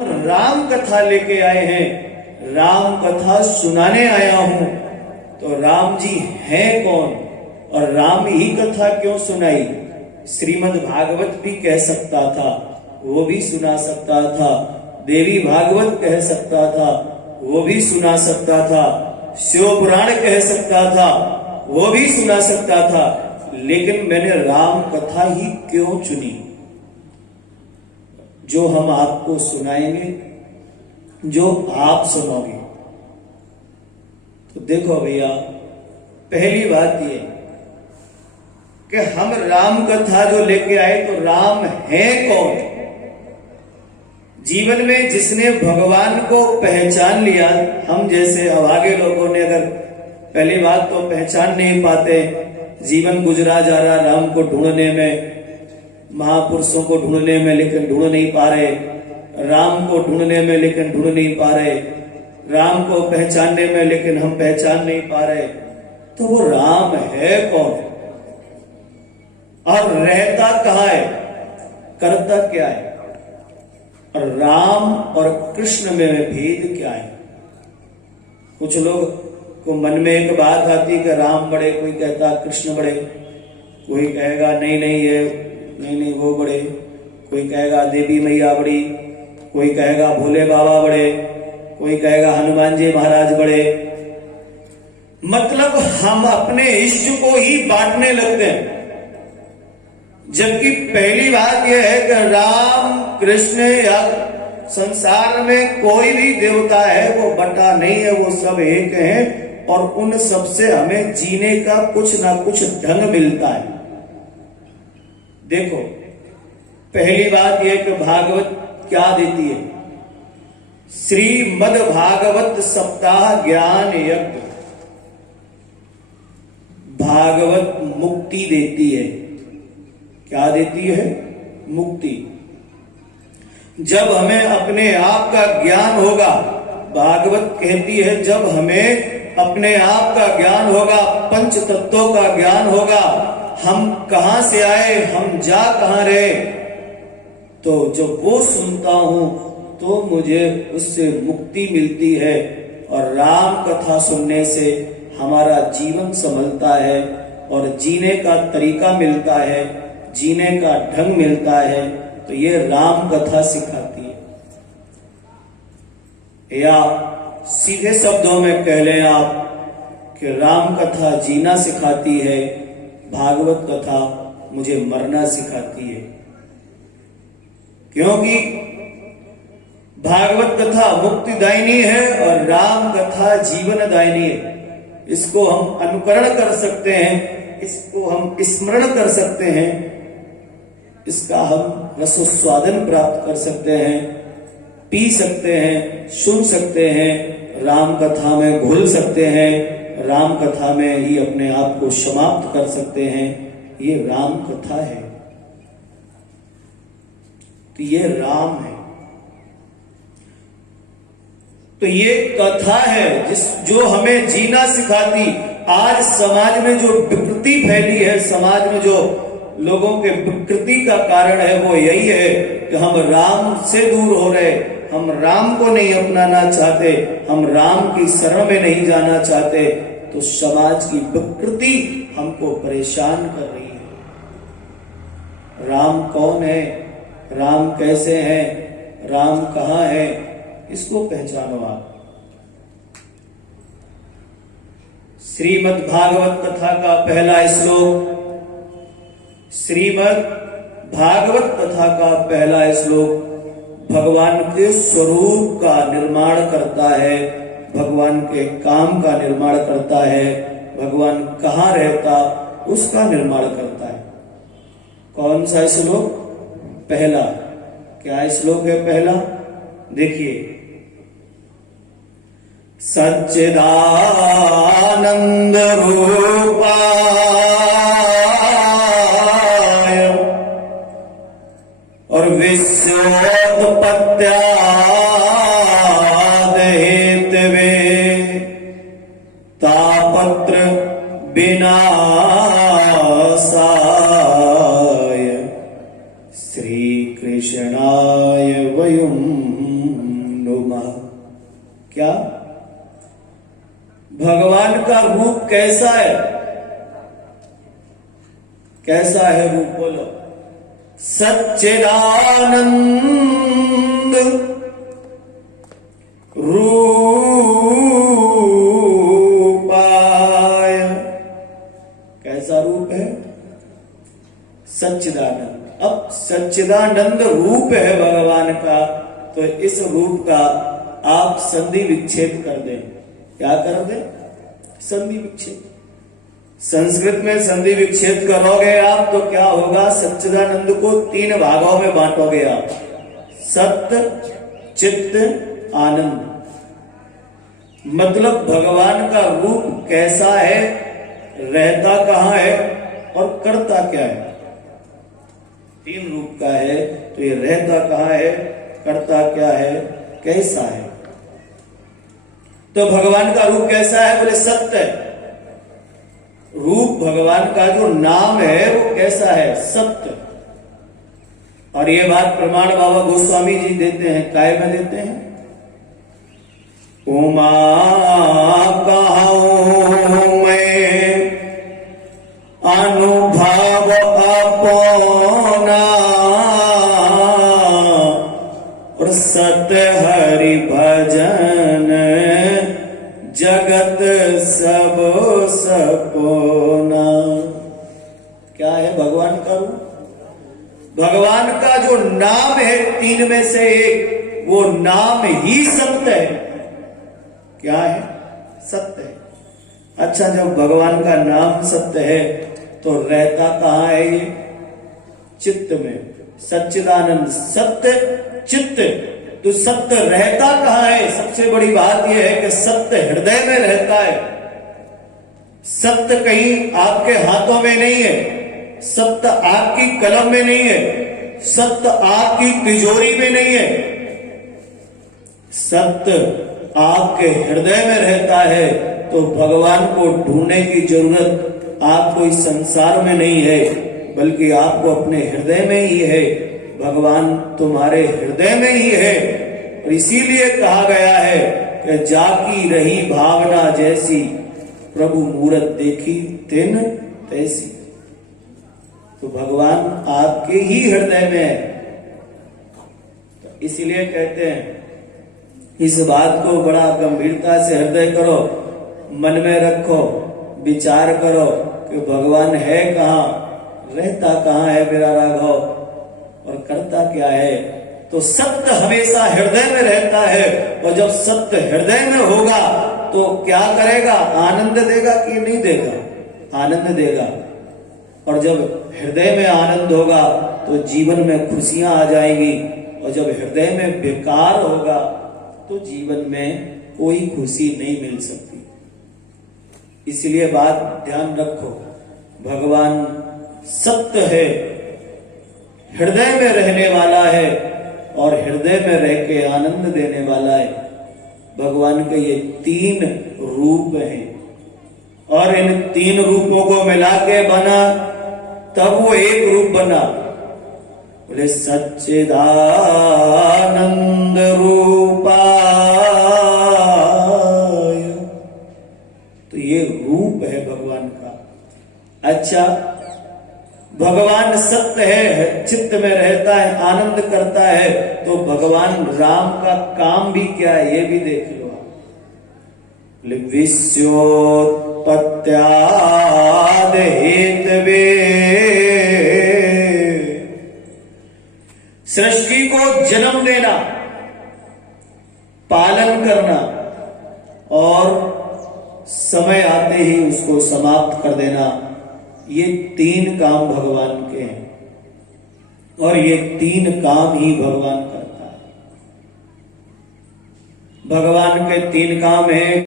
राम कथा लेके आए हैं, राम कथा सुनाने आया हूं। तो राम जी हैं कौन और राम ही कथा क्यों सुनाई? श्रीमद् भागवत भी कह सकता था, वो भी सुना सकता था। देवी भागवत कह सकता था, वो भी सुना सकता था। शिव पुराण कह सकता था, वो भी सुना सकता था। लेकिन मैंने राम कथा ही क्यों चुनी, जो हम आपको सुनाएंगे, जो आप सुनोगे। तो देखो भैया, पहली बात ये कि हम राम कथा जो लेके आए, तो राम है कौन? जीवन में जिसने भगवान को पहचान लिया, हम जैसे अभागे लोगों ने अगर पहली बात तो पहचान नहीं पाते, जीवन गुजरा जा रहा राम को ढूंढने में, महापुरुषों को ढूंढने में, लेकिन ढूंढ नहीं पा रहे। राम को ढूंढने में, लेकिन ढूंढ नहीं पा रहे। राम को पहचानने में, लेकिन हम पहचान नहीं पा रहे। तो वो राम है कौन और रहता कहाँ है, करता क्या है? और राम और कृष्ण में भेद क्या है? कुछ लोग को मन में एक बात आती कि राम बड़े, कोई कहता कृष्ण बड़े, कोई कहेगा नहीं नहीं ये नहीं वो बड़े, कोई कहेगा देवी मैया बड़ी, कोई कहेगा भोले बाबा बड़े, कोई कहेगा हनुमान जी महाराज बड़े। मतलब हम अपने इष्ट को ही बांटने लगते हैं, जबकि पहली बात यह है कि राम कृष्ण या संसार में कोई भी देवता है वो बटा नहीं है, वो सब एक हैं। और उन सबसे हमें जीने का कुछ ना कुछ ढंग मिलता है। देखो, पहली बात यह कि भागवत क्या देती है? श्रीमद् भागवत सप्ताह ज्ञान यज्ञ। भागवत मुक्ति देती है। क्या देती है? मुक्ति। जब हमें अपने आप का ज्ञान होगा, भागवत कहती है जब हमें अपने आप का ज्ञान होगा, पंच तत्वों का ज्ञान होगा, हम कहां से आए, हम जा कहां रहे, तो जब वो सुनता हूं तो मुझे उससे मुक्ति मिलती है। और राम कथा सुनने से हमारा जीवन संभलता है और जीने का तरीका मिलता है, जीने का ढंग मिलता है। तो ये राम कथा सिखाती है। या सीधे शब्दों में कह लें आप कि राम कथा जीना सिखाती है, भागवत कथा मुझे मरना सिखाती है। क्योंकि भागवत कथा मुक्तिदायिनी है और राम कथा जीवनदायिनी है। इसको हम अनुकरण कर सकते हैं, इसको हम स्मरण कर सकते हैं, इसका हम रसोस्वादन प्राप्त कर सकते हैं, पी सकते हैं, सुन सकते हैं, राम कथा में घुल सकते हैं, राम कथा में ही अपने आप को समाप्त कर सकते हैं। ये राम कथा है। तो ये राम है। तो ये कथा है जो हमें जीना सिखाती। आज समाज में जो विकृति फैली है, समाज में जो लोगों के विकृति का कारण है, वो यही है कि हम राम से दूर हो रहे, हम राम को नहीं अपनाना चाहते, हम राम की शरण में नहीं जाना चाहते। तो समाज की विकृति हमको परेशान कर रही है। राम कौन है, राम कैसे है, राम कहां है, इसको पहचानो आप। श्रीमद् भागवत कथा का पहला श्लोक, श्रीमद् भागवत कथा का पहला श्लोक भगवान के स्वरूप का निर्माण करता है, भगवान के काम का निर्माण करता है, भगवान कहाँ रहता उसका निर्माण करता है। कौन सा श्लोक? पहला। क्या श्लोक है पहला? देखिए, सच्चिदानंद रूपा और विश्वोत्पत्त्यादि हेतवे तापत्र विनाशाय श्री कृष्णाय वयम् क्या? भगवान का रूप कैसा है? कैसा है रूप? बोलो। सच्चिदानंद रूपाय। कैसा रूप है? सच्चिदानंद। अब सच्चिदानंद रूप है भगवान का, तो इस रूप का आप संधि विच्छेद कर दें। क्या कर दें? संधि विच्छेद। संस्कृत में संधि विच्छेद करोगे आप तो क्या होगा? सच्चिदानंद को 3 भागों में बांटोगे आप। सत्य, चित्त, आनंद। मतलब भगवान का रूप कैसा है, रहता कहां है और करता क्या है? 3 रूप का है, तो ये रहता कहां है, करता क्या है, कैसा है? तो भगवान का रूप कैसा है? बोले सत्य है। रूप भगवान का जो नाम है वो कैसा है? सत्य। और ये बात प्रमाण बाबा गोस्वामी जी देते हैं। काय में देते हैं? उमा कहूं मैं अनुभव अपना, और सत हरि भजन जगत सब सपोना। क्या है भगवान का रूप? भगवान का जो नाम है 3 में से एक, वो नाम ही सत्य है। क्या है? सत्य है। अच्छा, जब भगवान का नाम सत्य है तो रहता कहां है ये? चित्त में। सच्चिदानंद सत्य चित्त। तो सत्य रहता कहां है? सबसे बड़ी बात यह है कि सत्य हृदय में रहता है। सत्य कहीं आपके हाथों में नहीं है, सत्य आपकी कलम में नहीं है, सत्य आपकी तिजोरी में नहीं है। सत्य आपके हृदय में रहता है। तो भगवान को ढूंढने की जरूरत आपको इस संसार में नहीं है, बल्कि आपको अपने हृदय में ही है। भगवान तुम्हारे हृदय में ही है। और इसीलिए कहा गया है कि जाकी रही भावना जैसी, प्रभु मूरत देखी तिन तैसी। तो भगवान आपके ही हृदय में है। तो इसीलिए कहते हैं इस बात को बड़ा गंभीरता से हृदय करो, मन में रखो, विचार करो कि भगवान है कहाँ, रहता कहाँ है मेरा राघव, और करता क्या है। तो सत्य हमेशा हृदय में रहता है, और जब सत्य हृदय में होगा तो क्या करेगा? आनंद देगा कि नहीं देगा? आनंद देगा। और जब हृदय में आनंद होगा तो जीवन में खुशियां आ जाएंगी, और जब हृदय में बेकार होगा तो जीवन में कोई खुशी नहीं मिल सकती। इसलिए बात ध्यान रखो, भगवान सत्य है, हृदय में रहने वाला है, और हृदय में रह के आनंद देने वाला है। भगवान के ये 3 रूप हैं, और इन 3 रूपों को मिला के बना, तब वो एक रूप बना। बोले सच्चिदानंद रूपाय। तो ये रूप है भगवान का। अच्छा, भगवान सत्य है, चित्त में रहता है, आनंद करता है, तो भगवान राम का काम भी क्या है ये भी देख लो आप। विश्वोत्पत्त्यादि हेतवे, सृष्टि को जन्म देना, पालन करना, और समय आते ही उसको समाप्त कर देना, ये 3 काम भगवान के हैं। और ये 3 काम ही भगवान करता है। भगवान के 3 काम हैं।